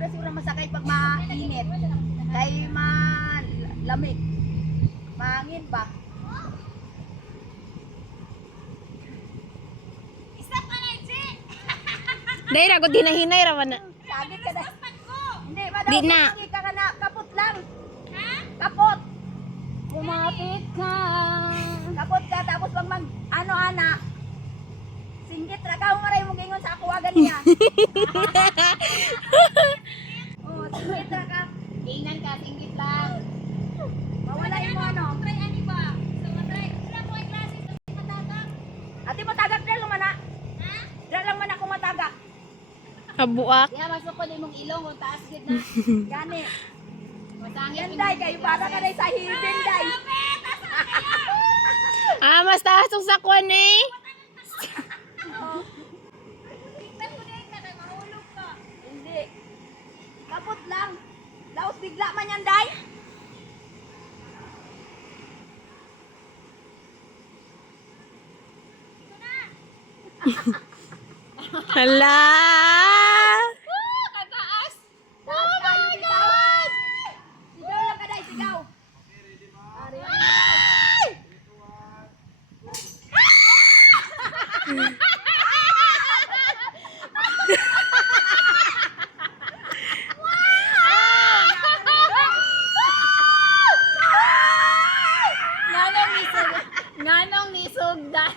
na siguro masakay pag mainit. Kay malamig. Mangin ba? Stop ka na, Che! Dahil ako dinahinay raman na. Sabi ka na. Hindi, Di na. Ka na. Kapot lang. Ha? Kapot. Lumapit ka. Kapot ka. Tapos pag ano, ana. Singgit ra ka. Humaray mo gingon sa akuwagan niya. Oh, singgit ra ka. Ingnan ka, tingit lang. Mawala yung ano. Try ani ba? So, try. Sila po ay klase sa matagak. Ati mo tagak na lumana. Ha? Dra lang man ako matagak. Kabuak. Diha, masuk ko din mong ilong kung taas gid na. Gani. Matangit. Yan day. Kayo para ka na sa hidden day. Ah, mas taas yung sakwan eh. Tingnan ko din ka, mahulog ka. Hindi. Kapot lang. Laos bigla man yan day. Hala. Kataas! Oh my God! Sigaw lang ka day. Sigaw. Nanong nisugdan.